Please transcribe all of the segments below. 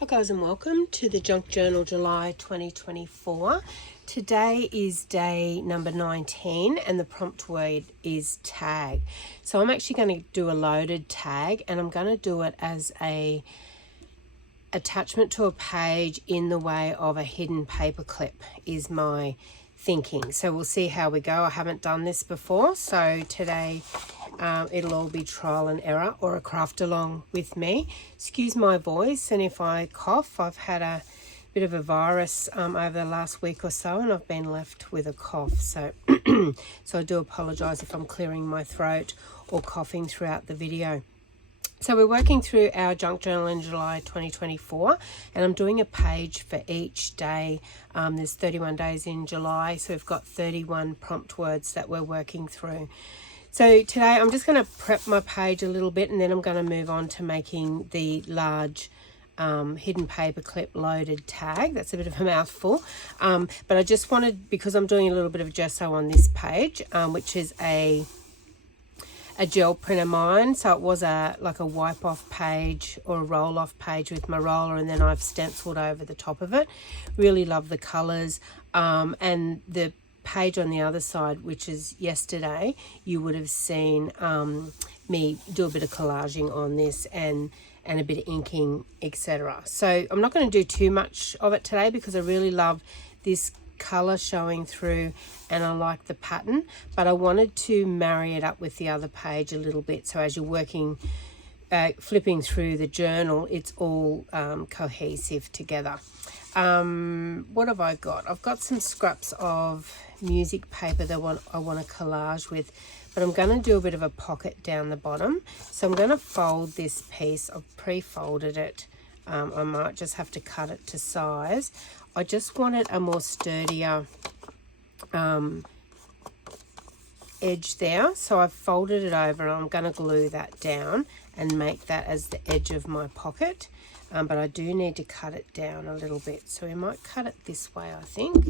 Hi guys, and welcome to the Junk Journal July 2024. Today is day number 19 and the prompt word is tag. So I'm actually going to do a loaded tag, and I'm going to do it as a attachment to a page in the way of a hidden paper clip is my thinking. So we'll see how we go. I haven't done this before, so today it'll all be trial and error or a craft along with me. Excuse my voice, and if I cough, I've had a bit of a virus over the last week or so, and I've been left with a cough. So so I do apologize if I'm clearing my throat or coughing throughout the video. So we're working through our junk journal in July 2024, and I'm doing a page for each day. There's 31 days in July, so we've got 31 prompt words that we're working through. So today I'm just going to prep my page a little bit, and then I'm going to move on to making the large hidden paperclip loaded tag. That's a bit of a mouthful, but I just wanted, because I'm doing a little bit of gesso on this page, which is a gel print of mine, so it was like a wipe off page or a roll off page with my roller, and then I've stenciled over the top of it. Really love the colors, and the page on the other side, which is yesterday, you would have seen me do a bit of collaging on this and a bit of inking, etc. So I'm not going to do too much of it today because I really love this color showing through and I like the pattern, but I wanted to marry it up with the other page a little bit, so as you're working flipping through the journal, it's all cohesive together. What have I got? I've got some scraps of music paper that I want to collage with, but I'm going to do a bit of a pocket down the bottom, so I'm going to fold this piece. I've pre-folded it. I might just have to cut it to size. I just wanted a more sturdier edge there, so I've folded it over and I'm going to glue that down and make that as the edge of my pocket, but I do need to cut it down a little bit, so we might cut it this way, I think.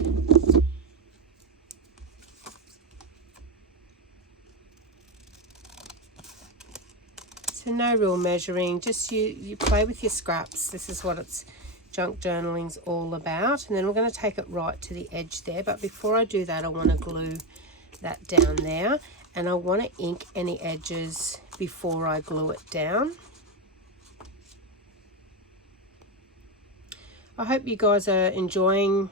So no real measuring, just you play with your scraps. This is what it's junk journaling's all about. And then we're going to take it right to the edge there, but before I do that, I want to glue that down there, and I want to ink any edges before I glue it down. I hope you guys are enjoying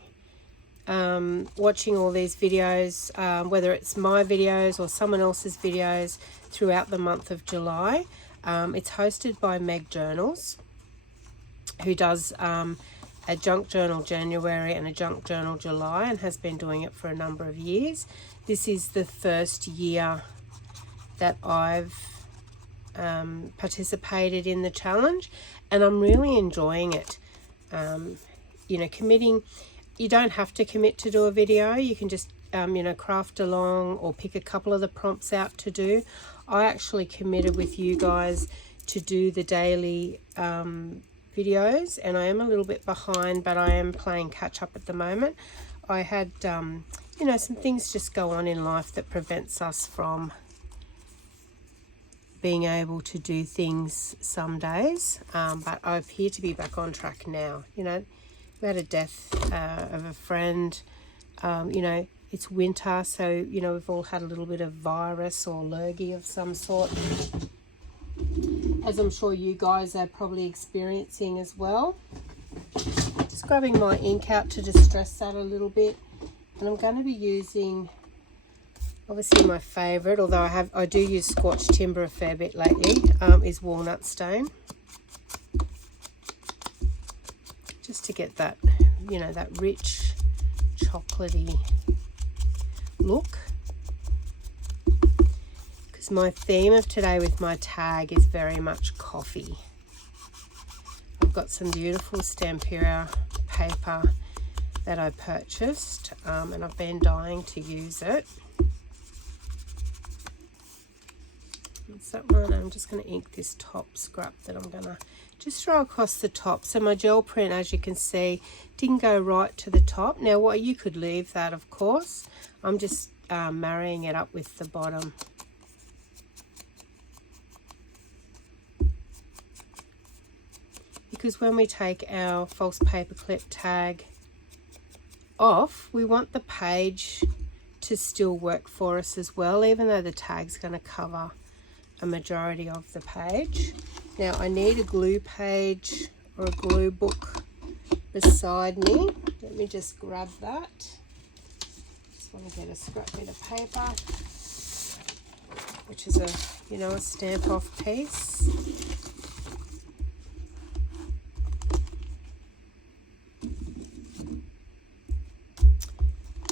watching all these videos, whether it's my videos or someone else's videos throughout the month of July. It's hosted by Meg Journals, who does a junk journal January and a junk journal July, and has been doing it for a number of years. This is the first year that I've participated in the challenge, and I'm really enjoying it. You know, committing, you don't have to commit to do a video. You can just you know, craft along or pick a couple of the prompts out to do. I actually committed with you guys to do the daily videos, and I am a little bit behind, but I am playing catch up at the moment. I had you know, some things just go on in life that prevents us from being able to do things some days, but I appear to be back on track now. You know, we had a death of a friend. You know, it's winter, so you know, we've all had a little bit of virus or lurgy of some sort, as I'm sure you guys are probably experiencing as well. Just grabbing my ink out to distress that a little bit, and I'm going to be using, obviously my favourite, although I do use Scorched Timber a fair bit lately, is Walnut Stone, just to get that, you know, that rich chocolatey look. Because my theme of today with my tag is very much coffee. I've got some beautiful Stampera paper that I purchased, and I've been dying to use it. That's that one. I'm just going to ink this top scrap that I'm going to just throw across the top. So my gel print, as you can see, didn't go right to the top. Now, what, you could leave that, of course. I'm just marrying it up with the bottom. You because when we take our false paper clip tag off, we want the page to still work for us as well, even though the tag's going to cover a majority of the page. Now I need a glue page or a glue book beside me. Let me just grab that. Just want to get a scrap bit of paper, which is a, you know, a stamp off piece.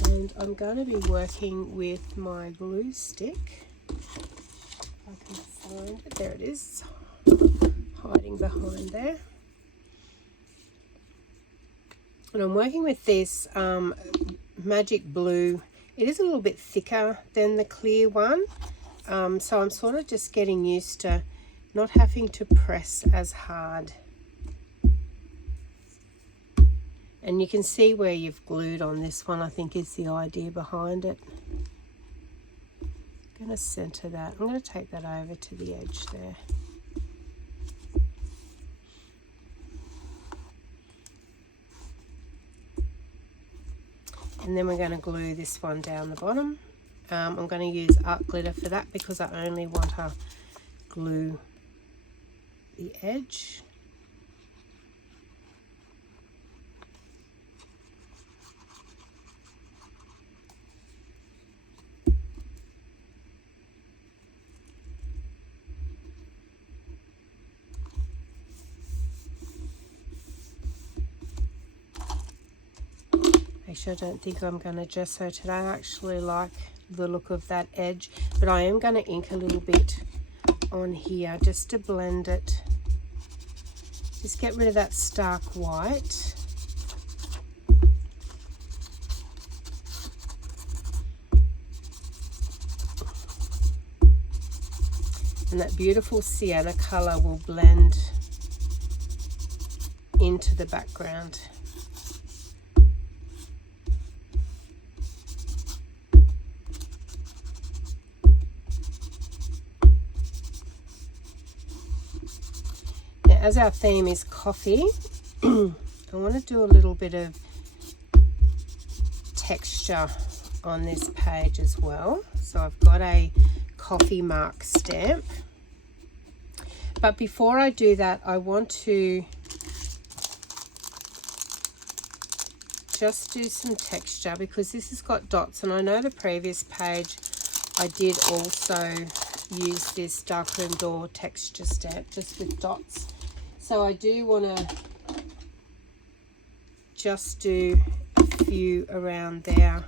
And I'm going to be working with my glue stick. If I can find it. There it is, hiding behind there. And I'm working with this Magic Blue. It is a little bit thicker than the clear one. So I'm sort of just getting used to not having to press as hard. And you can see where you've glued on this one, I think is the idea behind it. I'm going to center that. I'm going to take that over to the edge there. And then we're going to glue this one down the bottom. I'm going to use art glitter for that because I only want to glue the edge. Actually, I don't think I'm going to gesso today. I actually like the look of that edge, but I am going to ink a little bit on here just to blend it. Just get rid of that stark white. And that beautiful sienna color will blend into the background. As our theme is coffee, I want to do a little bit of texture on this page as well. So I've got a coffee mark stamp. But before I do that, I want to just do some texture because this has got dots, and I know the previous page I did also use this Darkroom Door texture stamp just with dots. So I do want to just do a few around there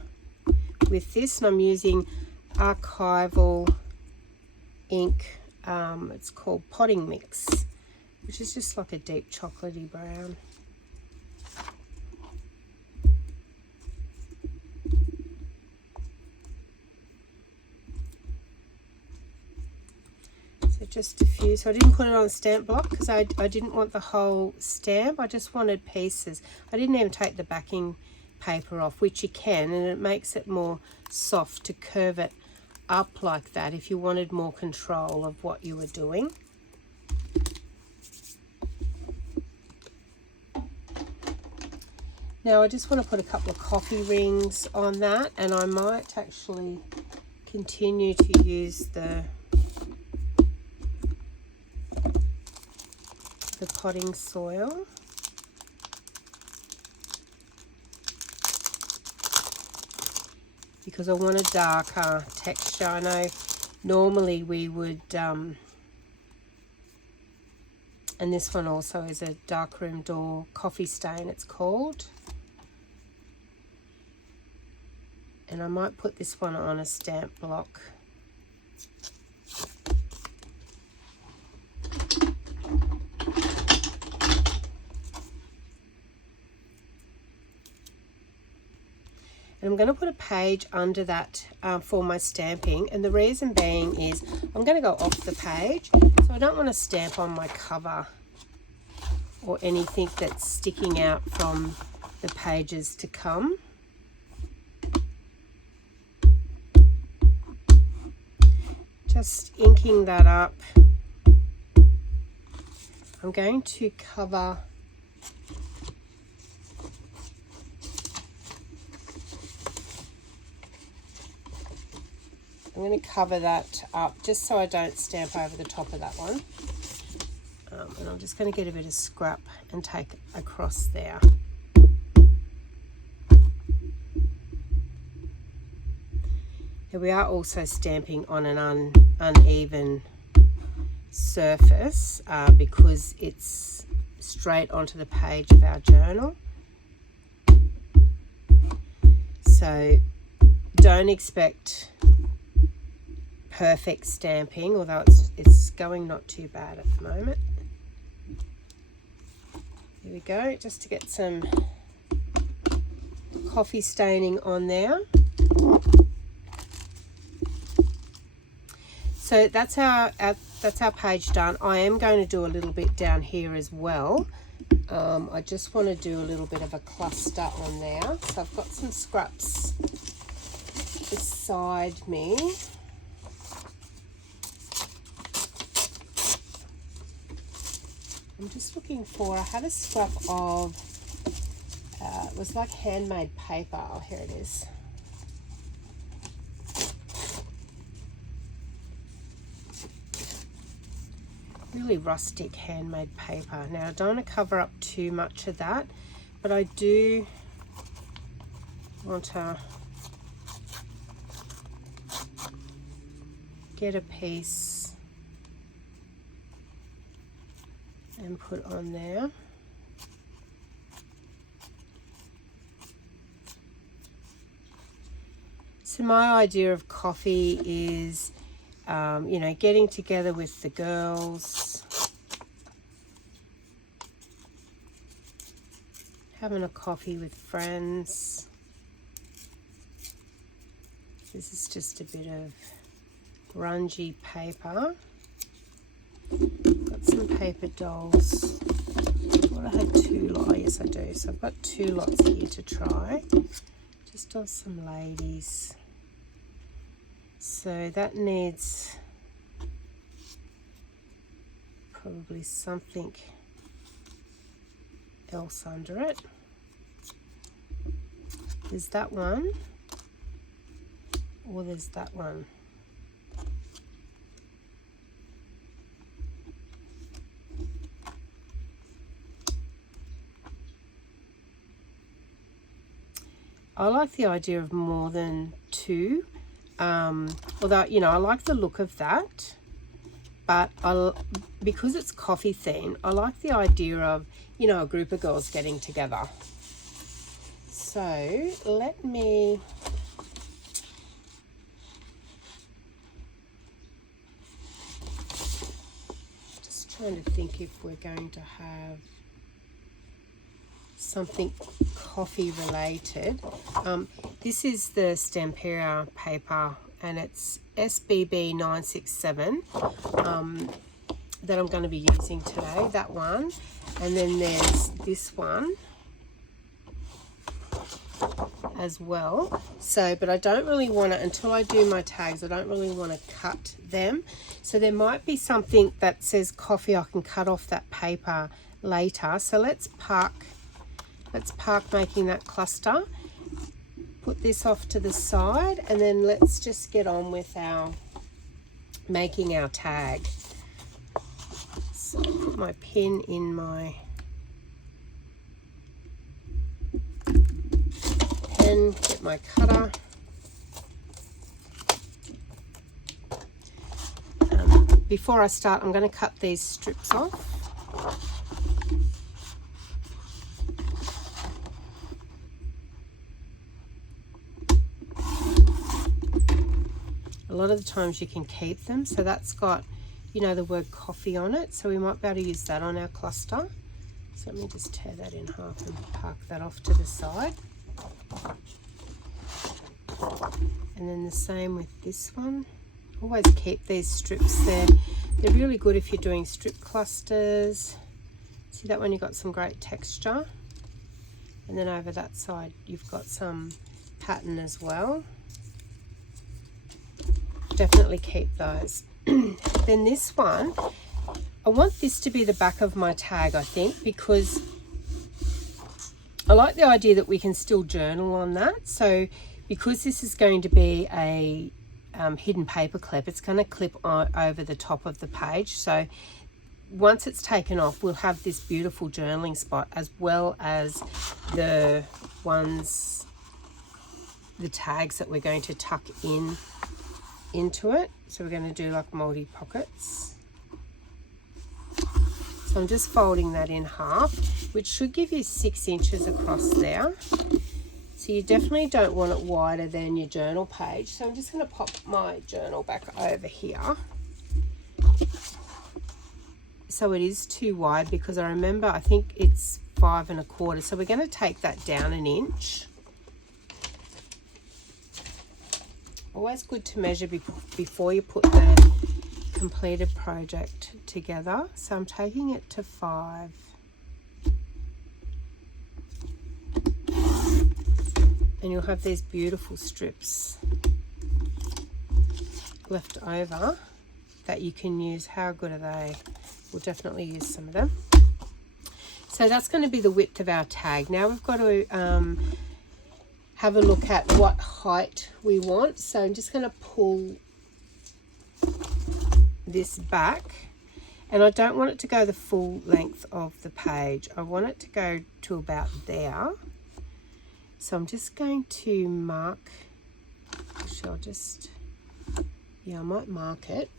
with this, and I'm using Archival ink. It's called Potting Mix, which is just like a deep chocolatey brown. So just a few. So I didn't put it on a stamp block because I didn't want the whole stamp. I just wanted pieces. I didn't even take the backing paper off, which you can, and it makes it more soft to curve it up like that if you wanted more control of what you were doing. Now I just want to put a couple of coffee rings on that, and I might actually continue to use the potting soil. Because I want a darker texture. I know normally we would, and this one also is a Darkroom Door Coffee Stain, it's called. And I might put this one on a stamp block. And I'm going to put a page under that for my stamping, and the reason being is I'm going to go off the page, so I don't want to stamp on my cover or anything that's sticking out from the pages to come. Just inking that up. I'm going to cover I'm going to cover that up just so I don't stamp over the top of that one. And I'm just going to get a bit of scrap and take across there. Here we are also stamping on an uneven surface because it's straight onto the page of our journal. So don't expect perfect stamping, although it's going not too bad at the moment. Here we go, just to get some coffee staining on there. So that's our page done. I am going to do a little bit down here as well. I just want to do a little bit of a cluster on there. So I've got some scraps beside me. I'm just looking for, I had a scrap of, it was like handmade paper. Oh, here it is. Really rustic handmade paper. Now I don't want to cover up too much of that, but I do want to get a piece and put on there. So my idea of coffee is, you know, getting together with the girls, having a coffee with friends. This is just a bit of grungy paper. Got some paper dolls. I thought I had two lots. Yes, I do. So I've got two lots here to try. Just of some ladies. So that needs probably something else under it. There's that one, or there's that one. I like the idea of more than two, although, you know, I like the look of that, but because it's coffee themed, I like the idea of, you know, a group of girls getting together. So let me just trying to think if we're going to have something coffee related. This is the Stampera paper and it's SBB 967 that I'm going to be using today, that one. And then there's this one as well. So, but I don't really want to, until I do my tags, I don't really want to cut them. So there might be something that says coffee, I can cut off that paper later. So let's park making that cluster, put this off to the side, and then let's just get on with our making our tag. So put my pin in my pen, get my cutter. Before I start, I'm going to cut these strips off. A lot of the times you can keep them, so that's got, you know, the word coffee on it, so we might be able to use that on our cluster. So let me just tear that in half and park that off to the side. And then the same with this one. Always keep these strips there. They're really good if you're doing strip clusters. See that one, you've got some great texture. And then over that side you've got some pattern as well. Definitely keep those. Then this one, I want this to be the back of my tag, I think, because I like the idea that we can still journal on that. So because this is going to be a hidden paper clip, it's going to clip over the top of the page. So once it's taken off, we'll have this beautiful journaling spot, as well as the tags that we're going to tuck into it. So we're going to do like multi pockets. So I'm just folding that in half, which should give you 6 inches across there. So you definitely don't want it wider than your journal page. So I'm just going to pop my journal back over here. So it is too wide, because I remember I think it's 5 1/4. So we're going to take that down 1 inch. Always good to measure before you put the completed project together. So I'm taking it to 5. And you'll have these beautiful strips left over that you can use. How good are they? We'll definitely use some of them. So that's going to be the width of our tag. Now we've got to have a look at what height we want. So I'm just going to pull this back, and I don't want it to go the full length of the page. I want it to go to about there. So I'm just going to mark, I might mark it,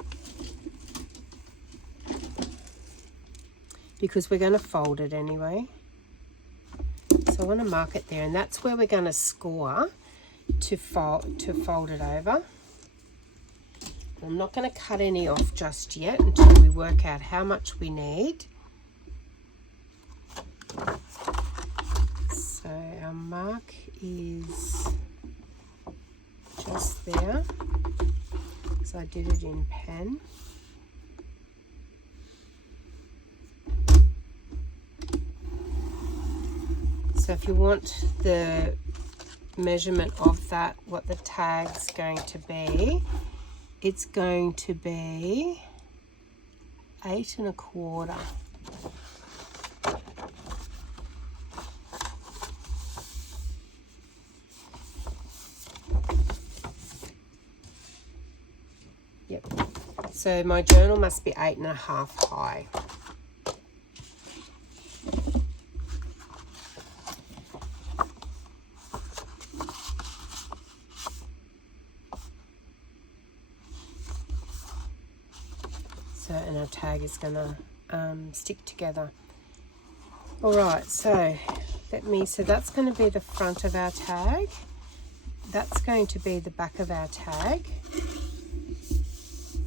because we're going to fold it anyway. So I want to mark it there, and that's where we're going to score to fold it over. I'm not going to cut any off just yet until we work out how much we need. So our mark is just there, because I did it in pen. So if you want the measurement of that, what the tag's going to be, it's going to be 8 1/4. Yep. So my journal must be 8 1/2 high. So, and our tag is going to stick together. All right, so so that's going to be the front of our tag. That's going to be the back of our tag.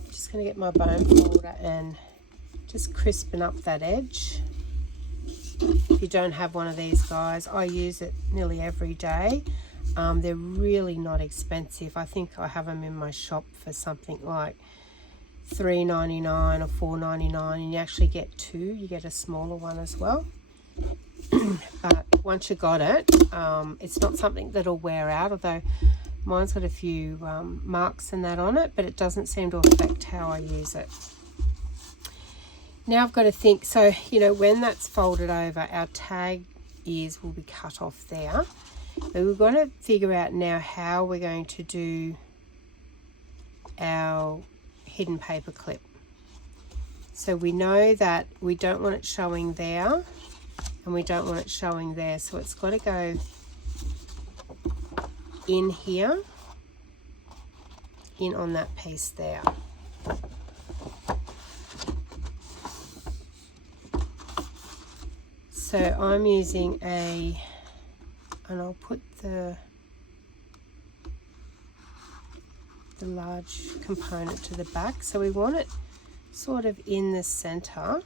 Just going to get my bone folder and just crispen up that edge. If you don't have one of these guys, I use it nearly every day. They're really not expensive. I think I have them in my shop for something like $3.99 or $4.99, and you actually get 2. You get a smaller one as well. But once you got it, it's not something that'll wear out, although mine's got a few marks and that on it, but it doesn't seem to affect how I use it. Now I've got to think, so when that's folded over, our tag ears will be cut off there. But we've got to figure out now how we're going to do our hidden paper clip. So we know that we don't want it showing there, and we don't want it showing there, so it's got to go in here, in on that piece there. So I'm using and I'll put the large component to the back. So we want it sort of in the center.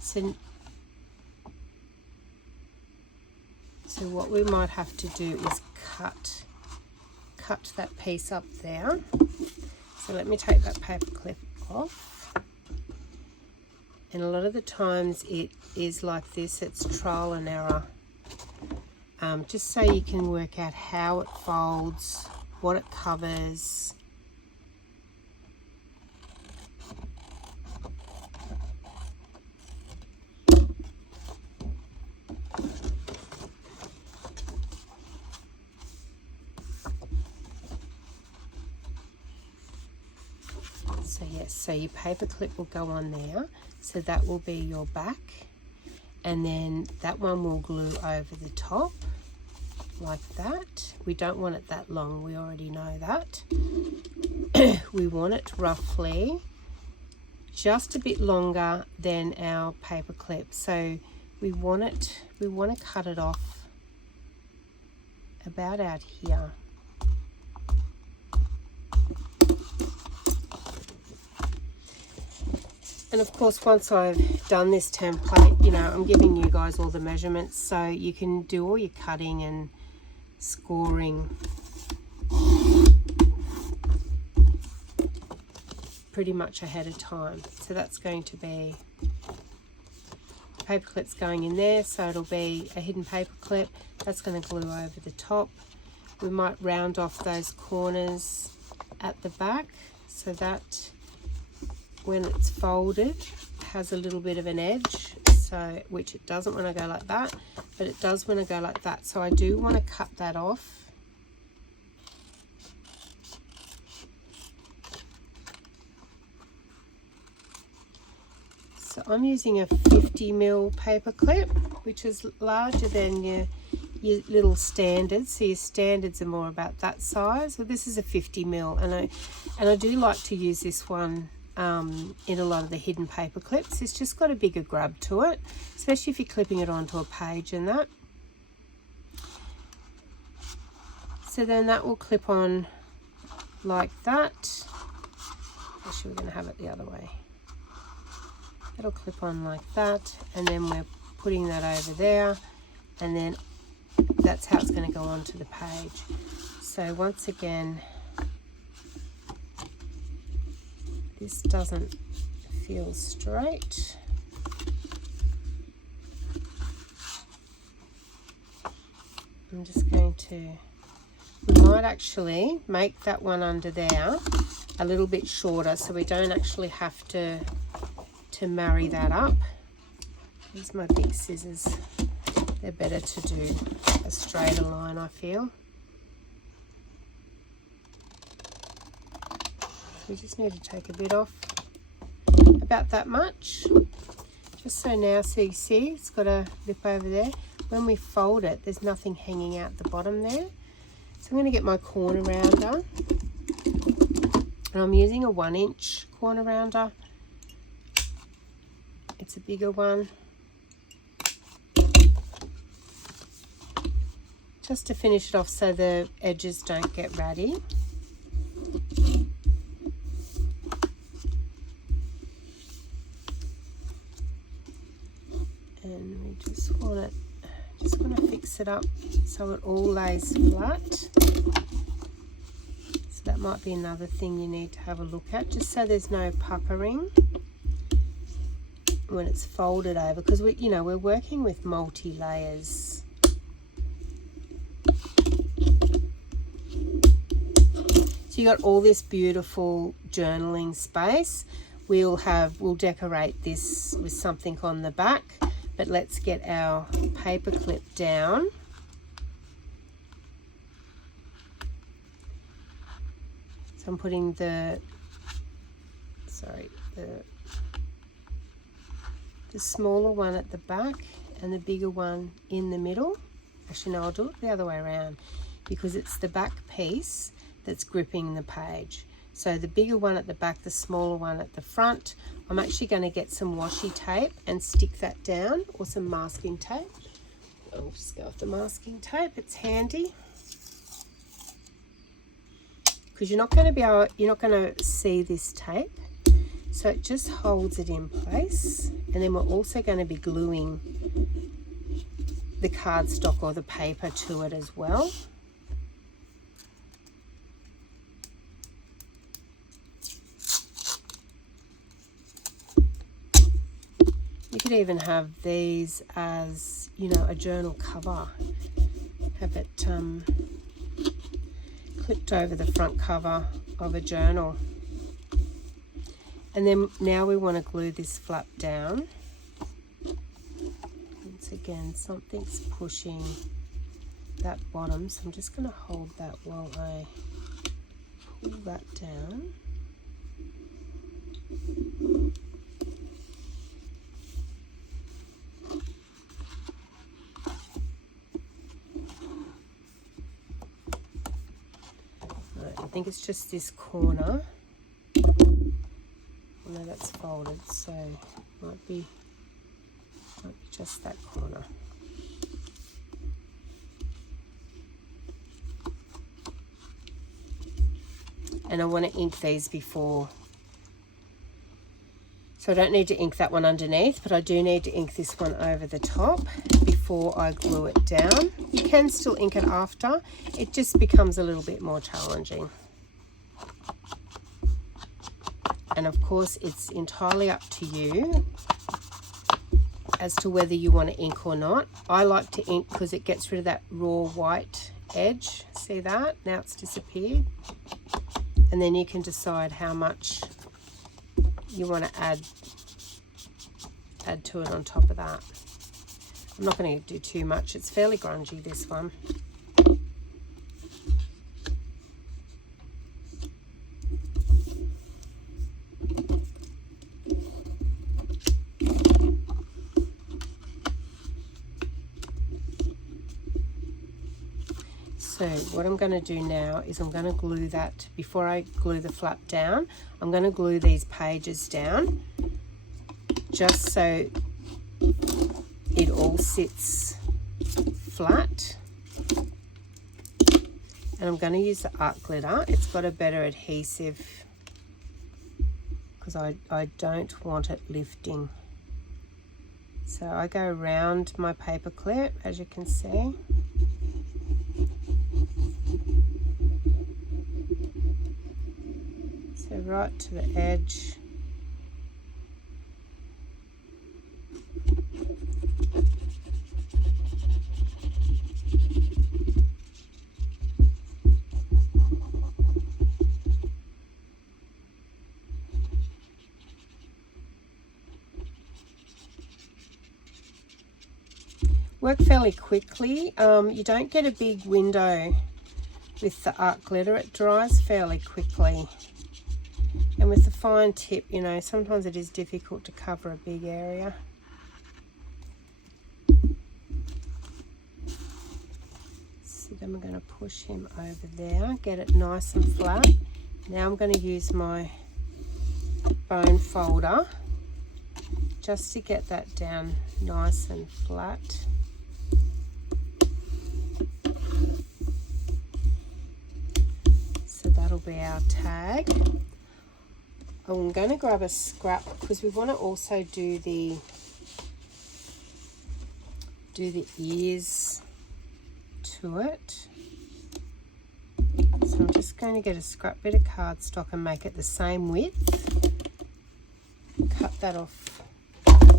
So what we might have to do is cut that piece up there. So let me take that paper clip off. And a lot of the times it is like this, it's trial and error. Just so you can work out how it folds, what it covers. So yes, so your paper clip will go on there. So that will be your back. And then that one will glue over the top like that. We don't want it that long, we already know that. We want it roughly just a bit longer than our paper clip. So we want to cut it off about out here. And of course, once I've done this template, you know, I'm giving you guys all the measurements so you can do all your cutting and scoring pretty much ahead of time. So that's going to be paper clips going in there, so it'll be a hidden paper clip that's going to glue over the top. We might round off those corners at the back so that when it's folded has a little bit of an edge, so which it doesn't when I go like that, but it does when I go like that. So I do want to cut that off. So I'm using a 50mm paper clip, which is larger than your little standards. So your standards are more about that size. So this is a 50mm, and I do like to use this one in a lot of the hidden paper clips. It's just got a bigger grab to it, especially if you're clipping it onto a page and that. So then that will clip on like that. Actually, we're going to have it the other way. It'll clip on like that, and then we're putting that over there, and then that's how it's going to go onto the page. So once again, this doesn't feel straight. I'm just going to, we might actually make that one under there a little bit shorter so we don't actually have to marry that up. Here's my big scissors. They're better to do a straighter line, I feel. We just need to take a bit off, about that much, just so now, so you see it's got a lip over there. When we fold it, there's nothing hanging out the bottom there. So I'm going to get my corner rounder, and I'm using a 1-inch corner rounder. It's a bigger one, just to finish it off so the edges don't get ratty. And we just want to fix it up so it all lays flat. So that might be another thing you need to have a look at, just so there's no puckering when it's folded over, because we're working with multi-layers. So you got all this beautiful journaling space. We'll decorate this with something on the back, but let's get our paper clip down. So I'm putting the smaller one at the back and the bigger one in the middle. Actually, no, I'll do it the other way around, because it's the back piece that's gripping the page. So the bigger one at the back, the smaller one at the front. I'm actually going to get some washi tape and stick that down, or some masking tape. I'll just go with the masking tape, it's handy. Because you're not going to see this tape. So it just holds it in place, and then we're also going to be gluing the cardstock or the paper to it as well. You could even have these as, a journal cover. Have it clipped over the front cover of a journal. And then now we want to glue this flap down. Once again, something's pushing that bottom, so I'm just going to hold that while I pull that down. I think it's just this corner. No, that's folded, so might be just that corner. And I want to ink these before. So I don't need to ink that one underneath, but I do need to ink this one over the top before I glue it down. You can still ink it after. It just becomes a little bit more challenging. And of course, it's entirely up to you as to whether you want to ink or not. I like to ink because it gets rid of that raw white edge. See that? Now it's disappeared. And then you can decide how much you want to add to it on top of that. I'm not going to do too much. It's fairly grungy, this one. So what I'm going to do now is I'm going to glue that, before I glue the flap down, I'm going to glue these pages down just so it all sits flat. And I'm going to use the art glitter. It's got a better adhesive because I don't want it lifting. So I go around my paper clip, as you can see. So right to the edge. Work fairly quickly. You don't get a big window with the art glitter. It dries fairly quickly. And with the fine tip, you know, sometimes it is difficult to cover a big area. So then we're going to push him over there, get it nice and flat. Now I'm going to use my bone folder just to get that down nice and flat. So that'll be our tag. I'm going to grab a scrap because we want to also do the ears to it. So I'm just going to get a scrap bit of cardstock and make it the same width. Cut that off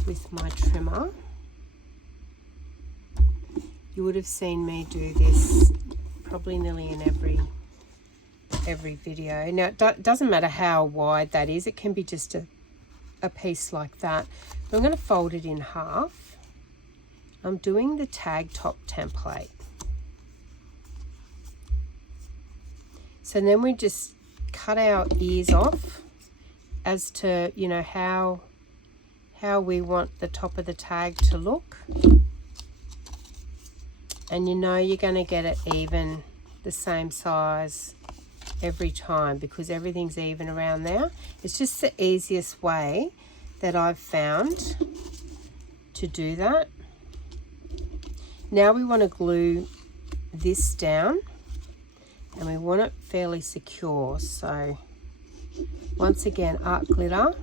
with my trimmer. You would have seen me do this probably nearly in every video. Now it doesn't matter how wide that is, it can be just a piece like that. I'm going to fold it in half. I'm doing the tag top template. So then we just cut our ears off as to, you know, how we want the top of the tag to look. And you know you're going to get it even, the same size every time because everything's even around there. It's just the easiest way that I've found to do that. Now we want to glue this down and we want it fairly secure. So once again, art glitter.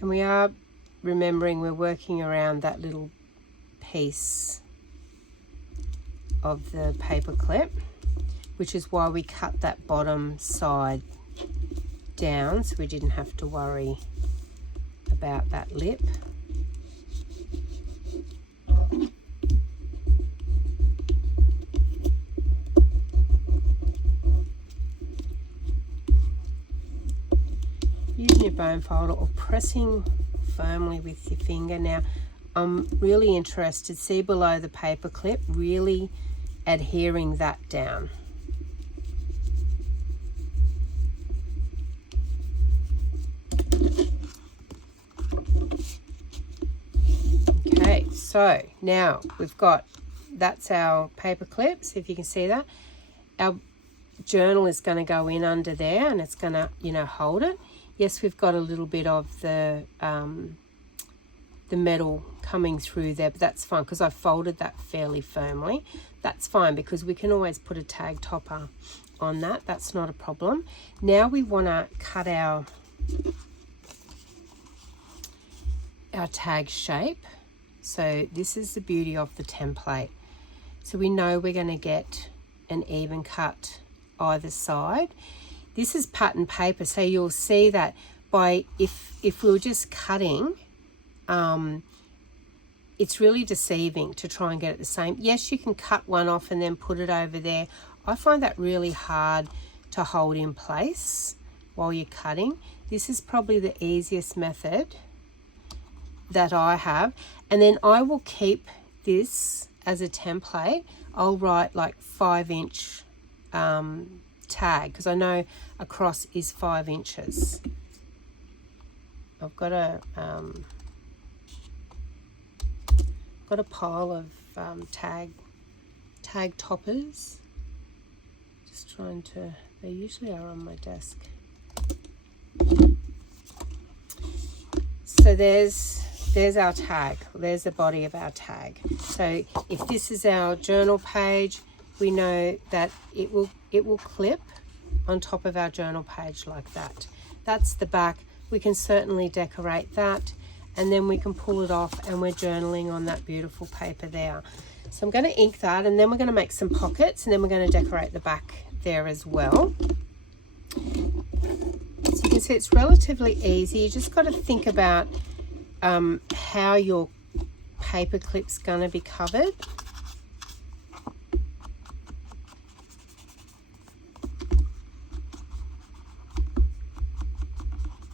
And we are remembering we're working around that little piece of the paper clip, which is why we cut that bottom side down so we didn't have to worry about that lip. using your bone folder or pressing firmly with your finger. Now I'm really interested, see below the paper clip, really adhering that down. Okay, so now we've got, that's our paper clip, see if you can see that. Our journal is going to go in under there and it's going to, you know, hold it. Yes, we've got a little bit of the metal coming through there, but that's fine because I've folded that fairly firmly. That's fine because we can always put a tag topper on that. That's not a problem. Now we want to cut our tag shape. So this is the beauty of the template. So we know we're going to get an even cut either side. This is pattern paper, so you'll see that by if we were just cutting, it's really deceiving to try and get it the same. Yes, you can cut one off and then put it over there. I find that really hard to hold in place while you're cutting. This is probably the easiest method that I have. And then I will keep this as a template. I'll write like 5-inch tag because I know across is 5 inches. I've got a pile of tag toppers. Just trying to, they usually are on my desk. So there's our tag. There's the body of our tag. So if this is our journal page, we know that it will clip on top of our journal page like that. That's the back. We can certainly decorate that, and then we can pull it off and we're journaling on that beautiful paper there. So I'm going to ink that, and then we're going to make some pockets, and then we're going to decorate the back there as well. So you can see it's relatively easy. You just got to think about how your paper clip's going to be covered.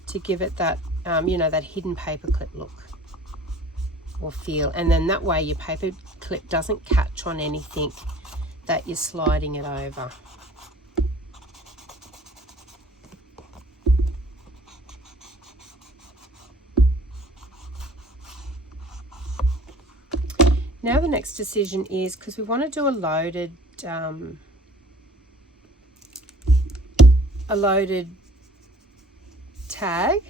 To give it that, you know, that hidden paper clip look or feel. And then that way your paper clip doesn't catch on anything that you're sliding it over. Now the next decision is, because we want to do a loaded tag,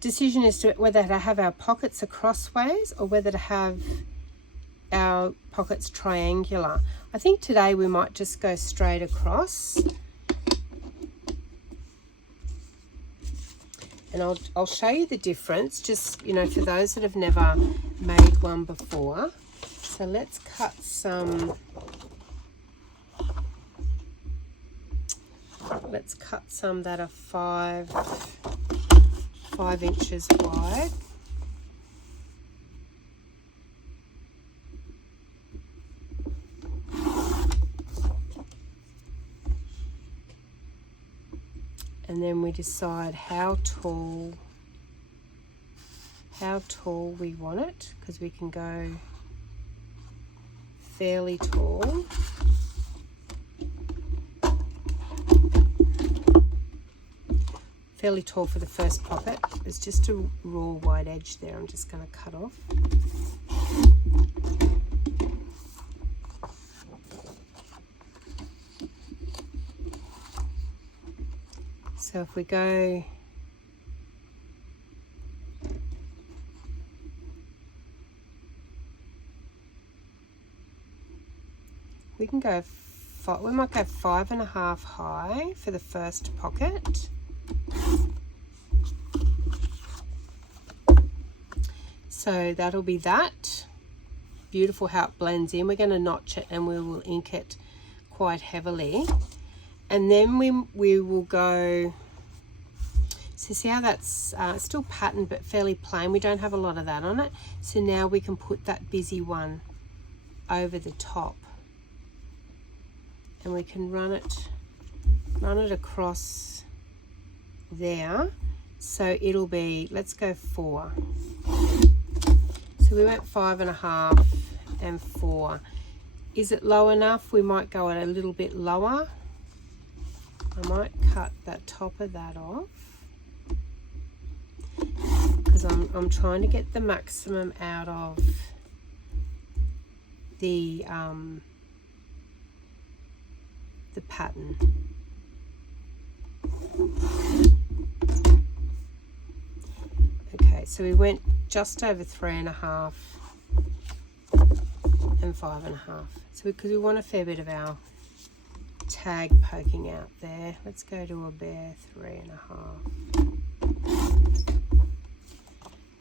decision is to whether to have our pockets acrossways or whether to have our pockets triangular. I think today we might just go straight across, and I'll show you the difference, just, you know, for those that have never made one before. So let's cut some, that are 5 inches wide. And then we decide how tall we want it, because we can go fairly tall. Fairly tall for the first pocket. There's just a raw wide edge there I'm just going to cut off. So if we go we can go we might go 5.5 high for the first pocket. So that'll be that. Beautiful how it blends in. We're going to notch it and we will ink it quite heavily. And then we will go, so see how that's still patterned but fairly plain. We don't have a lot of that on it. So now we can put that busy one over the top. And we can run it across there. So it'll be, let's go 4. So we went 5.5 and 4. Is it low enough? We might go at a little bit lower. I might cut that top of that off because I'm trying to get the maximum out of the pattern. Okay, so we went just over 3.5 and 5.5. So because we want a fair bit of our tag poking out there, let's go to a bare 3.5.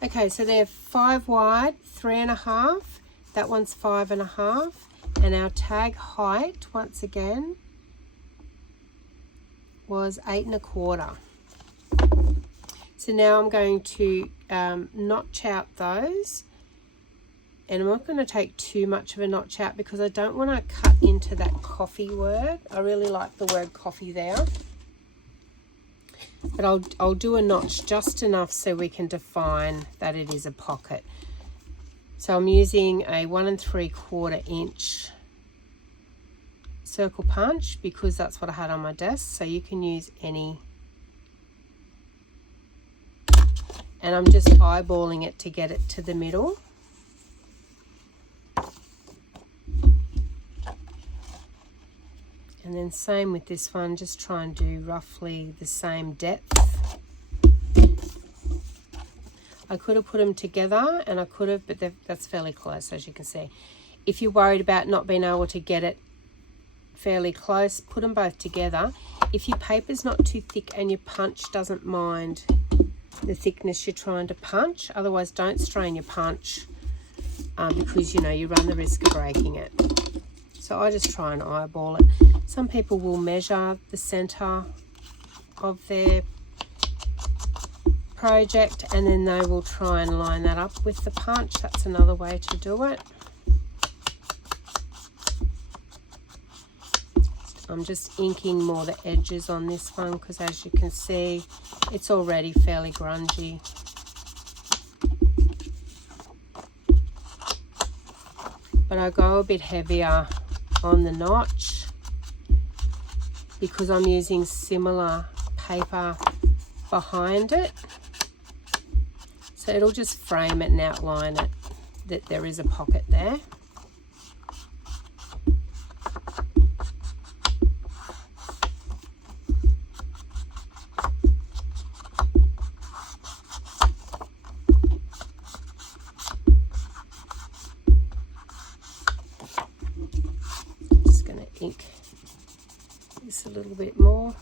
Okay, so they're 5 wide, 3.5. That one's 5.5, and our tag height once again was 8.25. So now I'm going to notch out those, and I'm not going to take too much of a notch out because I don't want to cut into that coffee word. I really like the word coffee there, but I'll do a notch just enough so we can define that it is a pocket. So I'm using a 1 3/4 inch circle punch because that's what I had on my desk, so you can use any. And I'm just eyeballing it to get it to the middle. And then same with this one, just try and do roughly the same depth. I could have put them together, and I could have, but that's fairly close, as you can see. If you're worried about not being able to get it fairly close, put them both together. If your paper's not too thick and your punch doesn't mind the thickness you're trying to punch, otherwise don't strain your punch because you run the risk of breaking it. So I just try and eyeball it. Some people will measure the center of their project and then they will try and line that up with the punch. That's another way to do it. I'm just inking more the edges on this one because, as you can see, it's already fairly grungy. But I go a bit heavier on the notch because I'm using similar paper behind it. So it'll just frame it and outline it that there is a pocket there. Ink this a little bit more.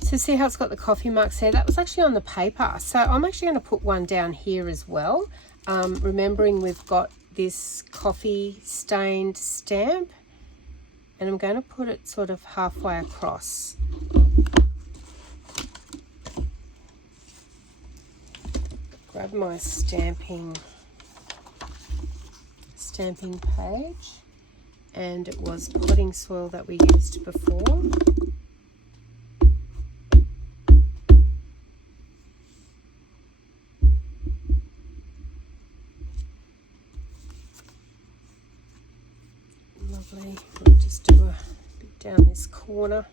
So see how it's got the coffee marks there? That was actually on the paper. So I'm actually going to put one down here as well. Remembering we've got this coffee stained stamp, and I'm going to put it sort of halfway across. Grab my stamping page, and it was potting soil that we used before. Lovely. I'll just do a bit down this corner.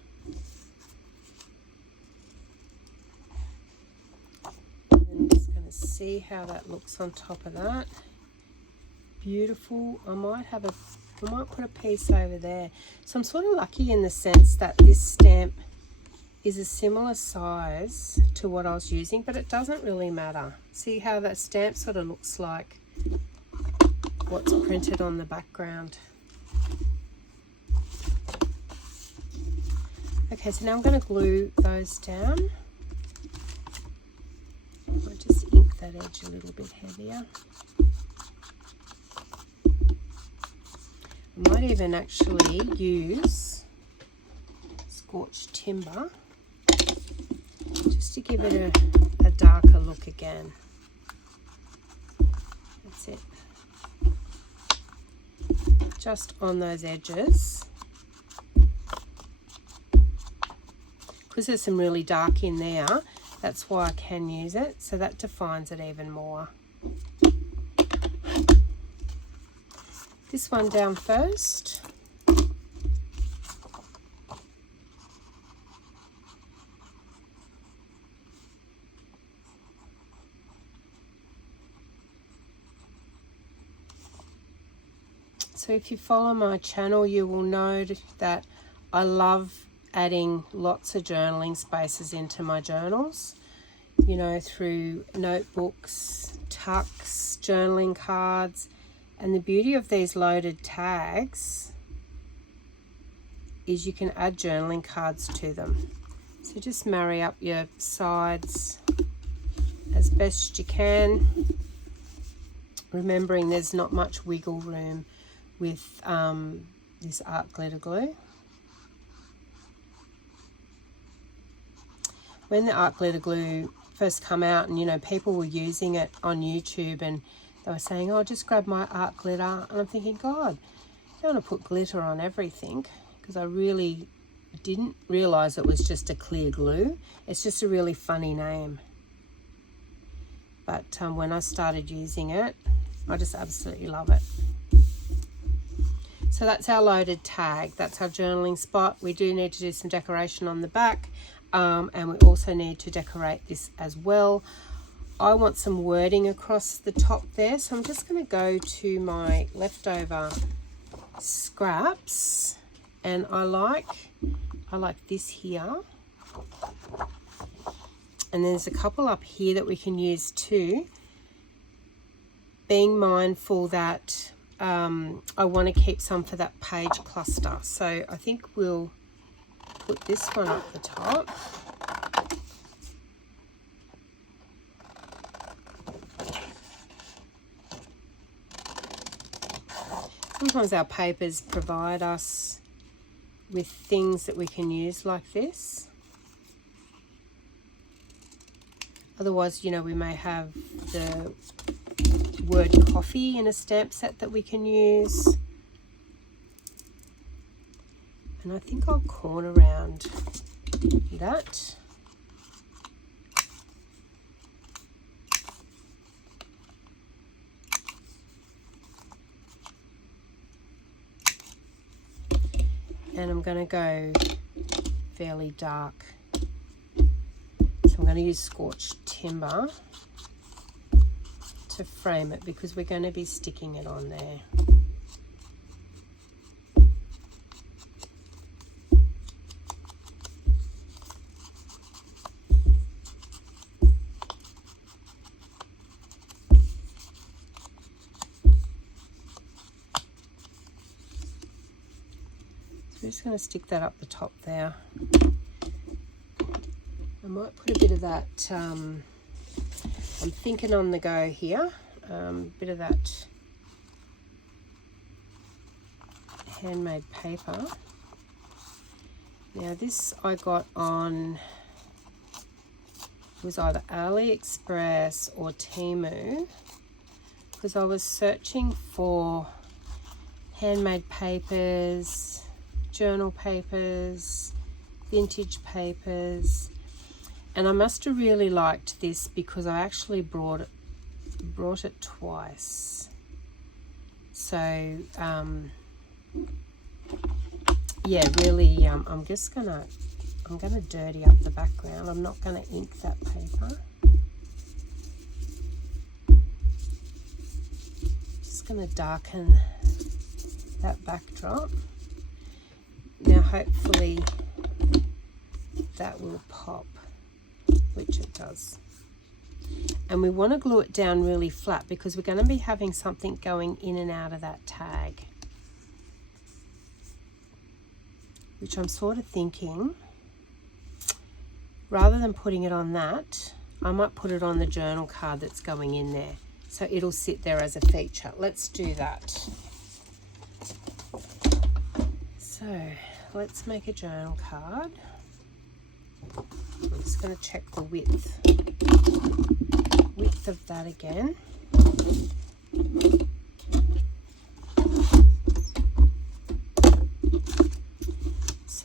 See how that looks on top of that. Beautiful. I might put a piece over there. So I'm sort of lucky in the sense that this stamp is a similar size to what I was using, but it doesn't really matter. See how that stamp sort of looks like what's printed on the background. Okay, so now I'm going to glue those down. I'll just ink that edge a little bit heavier. I might even actually use scorched timber just to give it a darker look again. That's it. just on those edges. Because there's some really dark in there, that's why I can use it. So that defines it even more. This one down first. So if you follow my channel, you will know that I love adding lots of journaling spaces into my journals, you know, through notebooks, tucks, journaling cards. And the beauty of these loaded tags is you can add journaling cards to them. So just marry up your sides as best you can, remembering there's not much wiggle room with this art glitter glue. When the art glitter glue first come out, and you know, people were using it on YouTube and they were saying, oh, just grab my art glitter. And I'm thinking, God, you don't want to put glitter on everything, because I really didn't realize it was just a clear glue. It's just a really funny name. But when I started using it, I just absolutely love it. So that's our loaded tag. That's our journaling spot. We do need to do some decoration on the back. And we also need to decorate this as well. I want some wording across the top there. So I'm just going to go to my leftover scraps. And I like this here. And there's a couple up here that we can use too. Being mindful that I want to keep some for that page cluster. So I think we'll put this one up the top. Sometimes our papers provide us with things that we can use like this. Otherwise, you know, we may have the word coffee in a stamp set that we can use. And I think I'll corner around that. And I'm going to go fairly dark. So I'm going to use scorched timber to frame it, because we're going to be sticking it on there. I'm just going to stick that up the top there. I might put a bit of that, I'm thinking on the go here, bit of that handmade paper. Now this I got on, it was either AliExpress or Temu, because I was searching for handmade papers, journal papers, vintage papers, and I must have really liked this because I actually brought it twice. So yeah, really, I'm gonna dirty up the background. I'm not gonna ink that paper. Just gonna darken that backdrop. Now hopefully that will pop, which it does. And we want to glue it down really flat because we're going to be having something going in and out of that tag. Which I'm sort of thinking, rather than putting it on that, I might put it on the journal card that's going in there. So it'll sit there as a feature. Let's do that. So let's make a journal card. I'm just going to check the width of that again.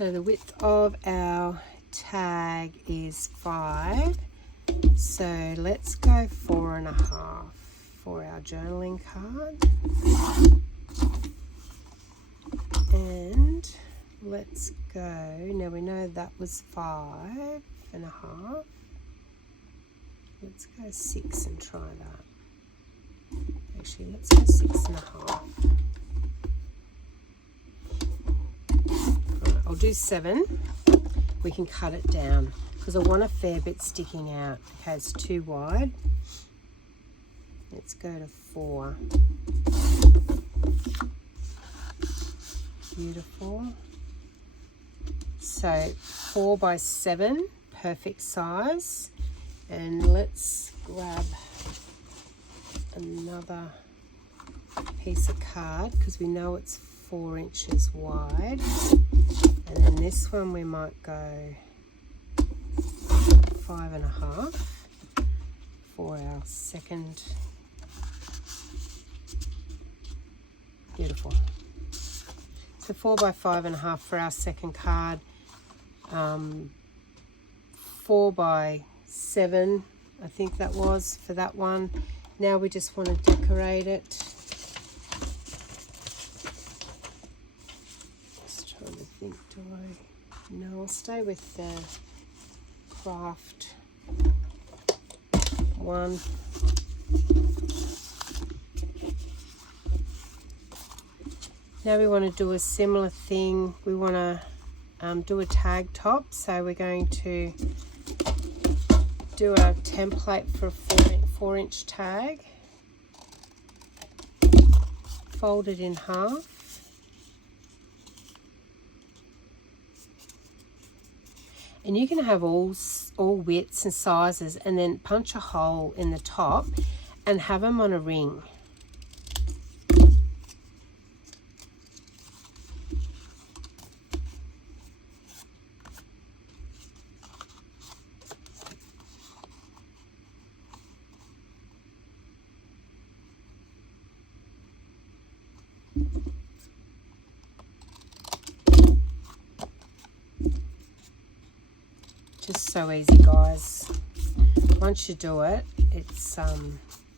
So the width of our tag is 5. So let's go 4.5 for our journaling card. And let's go, now we know that was 5.5. Let's go 6 and try that. Actually, let's go 6.5. Right, I'll do 7. We can cut it down because I want a fair bit sticking out. Okay, it's too wide. Let's go to 4. Beautiful. So 4 by 7, perfect size. And let's grab another piece of card because we know it's 4 inches wide. And then this one we might go 5.5 for our second. Beautiful. So 4 by 5.5 for our second card. 4 by 7, I think that was for that one. Now we just want to decorate it. Just trying to think, do I? No, I'll stay with the craft one. Now we want to do a similar thing. We want to do a tag top. So we're going to do a template for a 4-inch tag. Fold it in half. And you can have all widths and sizes, and then punch a hole in the top and have them on a ring. Just so easy, guys. Once you do it, it's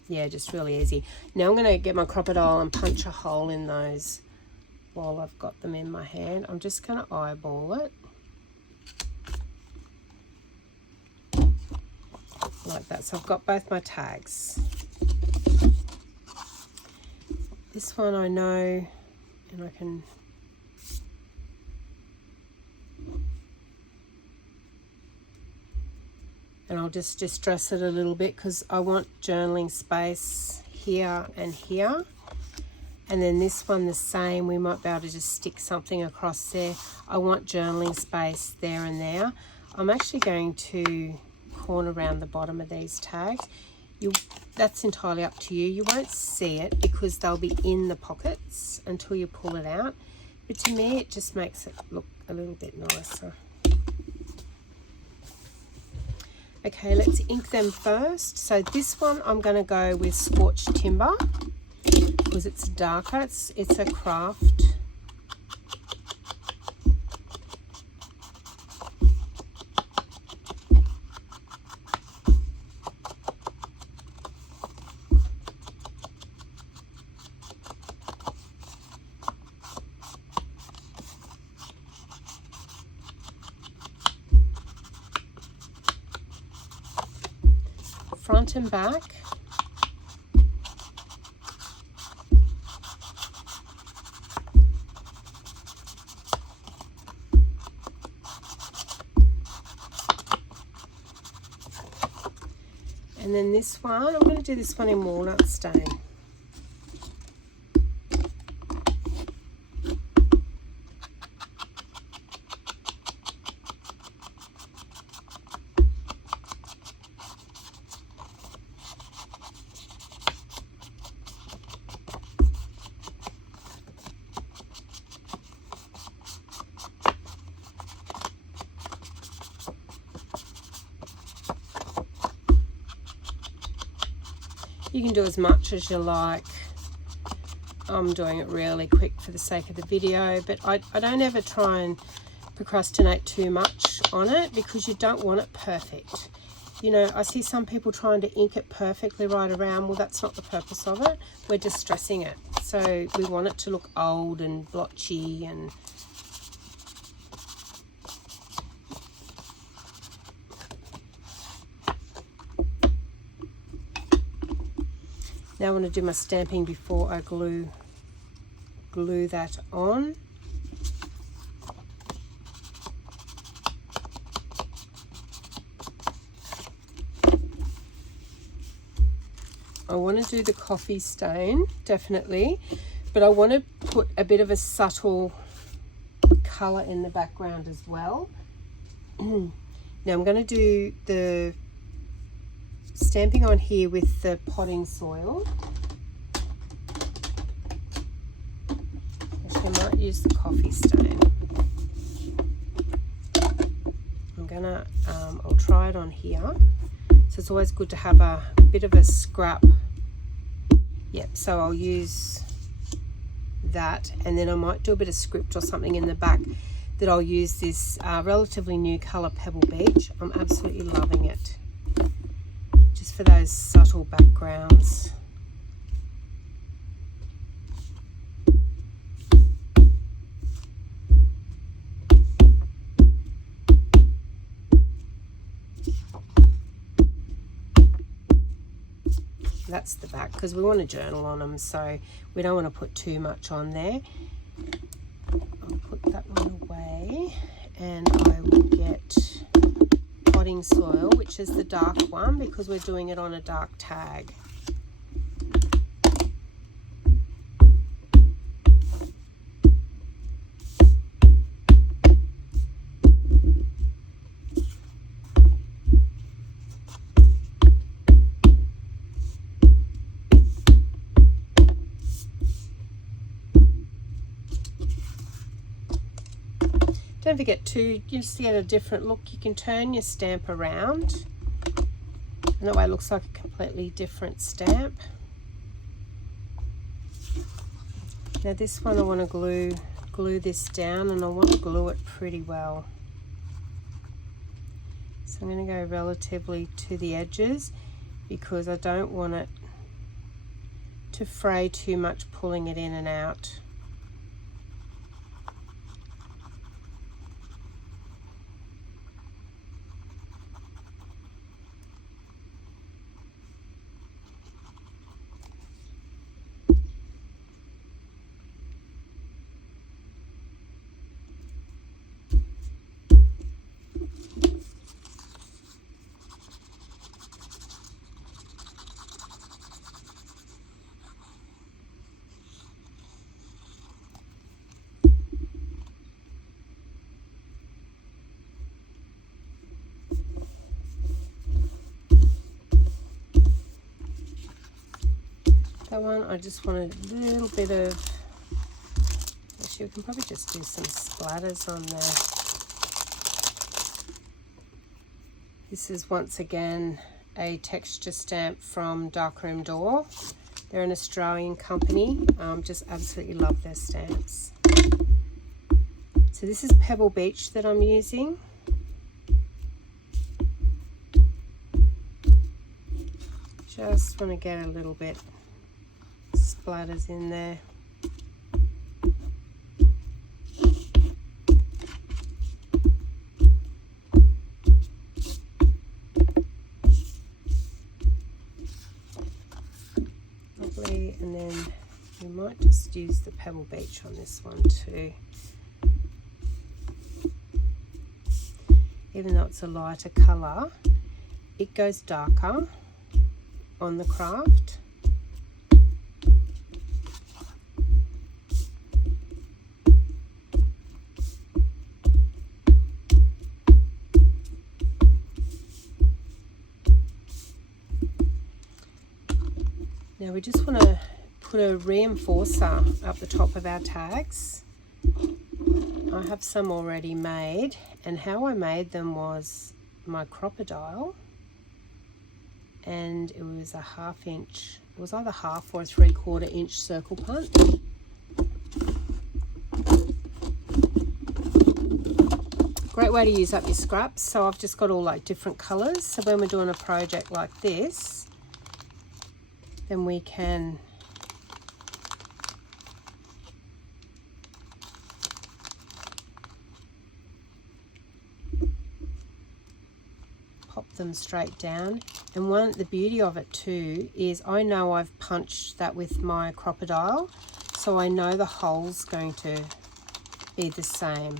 yeah, just really easy. Now I'm going to get my crocodile and punch a hole in those while I've got them in my hand. I'm just going to eyeball it like that. So I've got both my tags. This one I know, and I can and I'll just distress it a little bit because I want journaling space here and here. And then this one the same, we might be able to just stick something across there. I want journaling space there and there. I'm actually going to corner around the bottom of these tags. That's entirely up to you. You won't see it because they'll be in the pockets until you pull it out. But to me, it just makes it look a little bit nicer. Okay, let's ink them first. So this one I'm going to go with Scorched Timber because it's darker. It's a craft. Front and back. And then this one, I'm going to do this one in walnut stain. You can do as much as you like. I'm doing it really quick for the sake of the video, but I don't ever try and procrastinate too much on it, because you don't want it perfect. You know, I see some people trying to ink it perfectly right around. Well, that's not the purpose of it. We're just stressing it. So we want it to look old and blotchy and now I want to do my stamping before I glue that on. I want to do the coffee stain, definitely, but I want to put a bit of a subtle colour in the background as well. Now I'm going to do the stamping on here with the potting soil. Actually, I might use the coffee stain. I'll try it on here. So it's always good to have a bit of a scrap. Yep, so I'll use that, and then I might do a bit of script or something in the back that I'll use this relatively new colour, Pebble Beach. I'm absolutely loving it, just for those subtle backgrounds. That's the back, because we want to journal on them, so we don't want to put too much on there. I'll put that one away, and I will get potting soil, which is the dark one, because we're doing it on a dark tag. Don't forget to just get a different look. You can turn your stamp around, and that way it looks like a completely different stamp. Now this one I want to glue this down, and I want to glue it pretty well. So I'm going to go relatively to the edges, because I don't want it to fray too much pulling it in and out. That one, I just want a little bit of, actually we can probably just do some splatters on there. This is once again a texture stamp from Darkroom Door. They're an Australian company. Just absolutely love their stamps. So this is Pebble Beach that I'm using. Just want to get a little bit splatters in there. Lovely, and then we might just use the Pebble Beach on this one too. Even though it's a lighter colour, it goes darker on the craft. Now we just want to put a reinforcer up the top of our tags. I have some already made, and how I made them was my crocodile, and it was a 1/2 inch, it was either 1/2 or a 3/4 inch circle punch. Great way to use up your scraps. So I've just got all like different colours. So when we're doing a project like this, then we can pop them straight down. And the beauty of it too is I know I've punched that with my Crop-A-Dile, so I know the hole's going to be the same.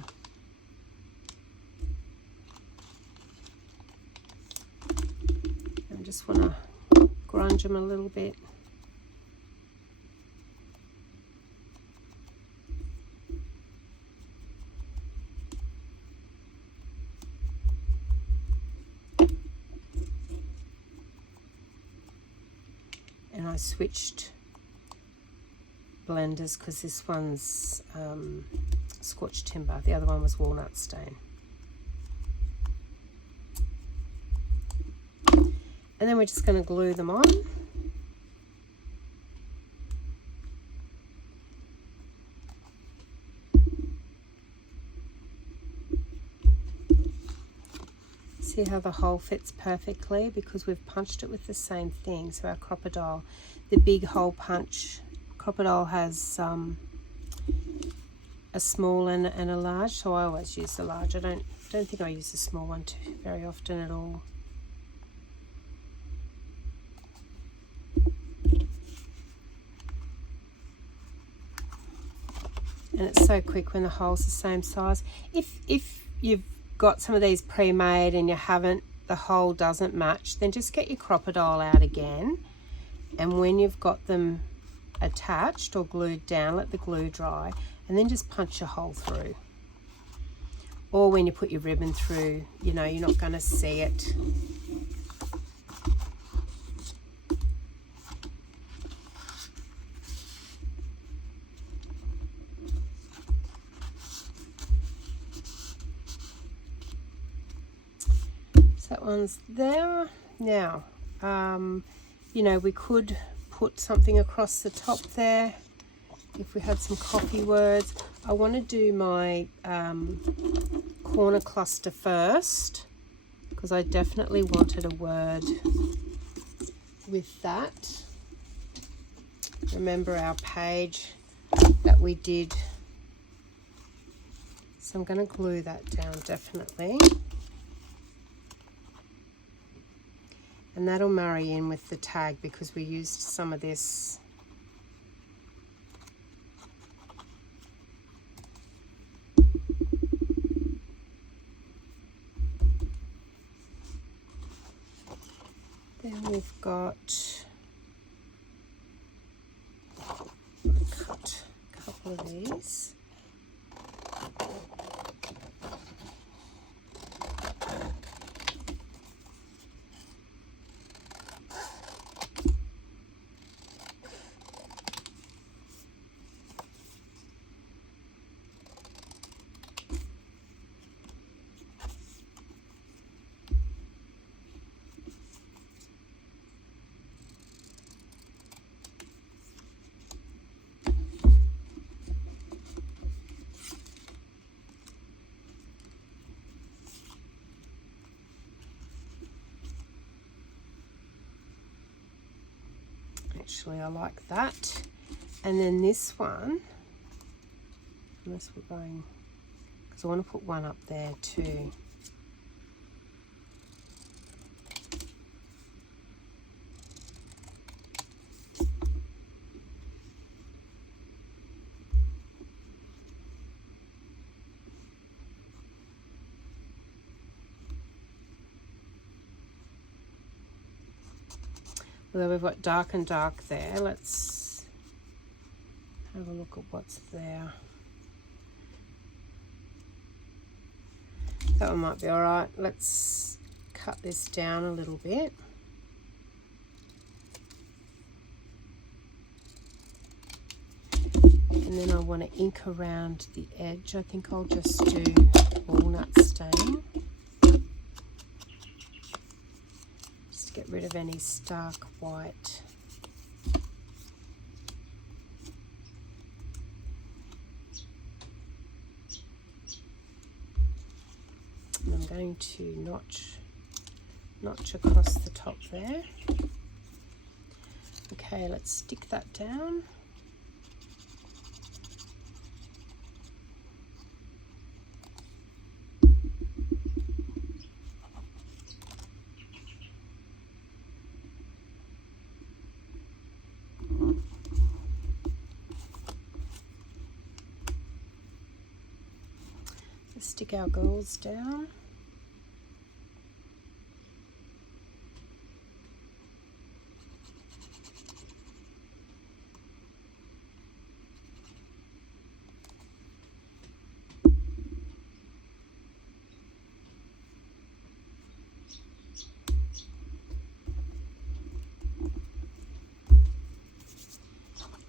I just want to grunge them a little bit. And I switched blenders because this one's scorched timber, the other one was walnut stain. And then we're just going to glue them on. See how the hole fits perfectly because we've punched it with the same thing. So our Crop-A-Dile, the big hole punch, Crop-A-Dile has a small and a large, so I always use the large. I don't think I use the small one too very often at all. And it's so quick when the hole's the same size. If you've got some of these pre-made and the hole doesn't match, then just get your Crop-A-Dile out again, and when you've got them attached or glued down, let the glue dry, and then just punch your hole through. Or when you put your ribbon through, you know, you're not going to see it. That one's there. Now, you know, we could put something across the top there if we had some coffee words. I want to do my corner cluster first because I definitely wanted a word with that. Remember our page that we did. So I'm going to glue that down definitely. And that'll marry in with the tag because we used some of this. Then we've got, cut a couple of these. Actually, I like that. And then this one, unless we're going, because I want to put one up there too. Although we've got dark and dark there, let's have a look at what's there. That one might be all right. Let's cut this down a little bit. And then I want to ink around the edge. I think I'll just do walnut stain. Get rid of any stark white. going to notch across the top there. Okay, let's stick that down. Let's stick our girls down.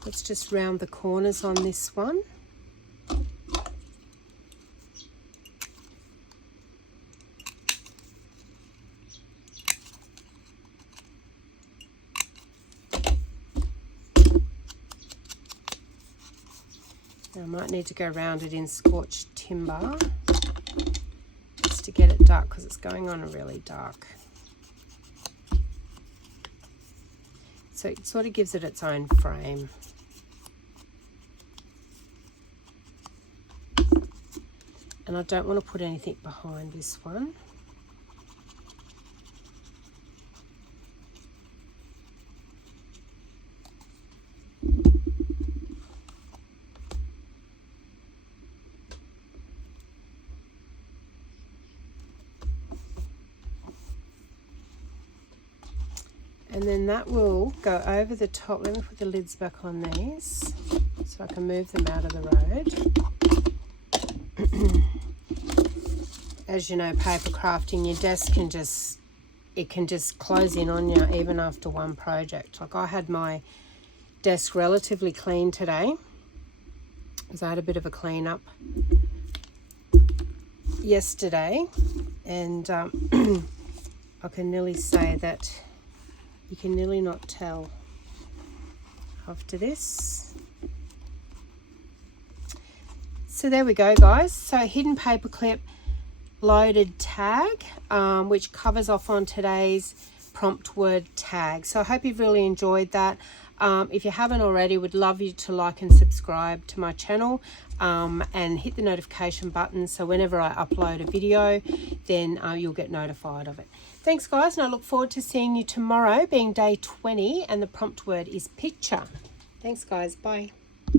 Let's just round the corners on this one. Now I might need to go around it in scorched timber just to get it dark, because it's going on a really dark. So it sort of gives it its own frame. And I don't want to put anything behind this one. And then that will go over the top. Let me put the lids back on these so I can move them out of the road. As you know, paper crafting, your desk can just close in on you even after one project. Like, I had my desk relatively clean today because I had a bit of a clean up yesterday, and I can nearly say that you can nearly not tell after this. So there we go, guys. So hidden paperclip loaded tag, which covers off on today's prompt word tag. So I hope you've really enjoyed that. If you haven't already, would love you to like and subscribe to my channel, and hit the notification button so whenever I upload a video, then you'll get notified of it. Thanks, guys, and I look forward to seeing you tomorrow, being day 20, and the prompt word is picture. Thanks, guys. Bye.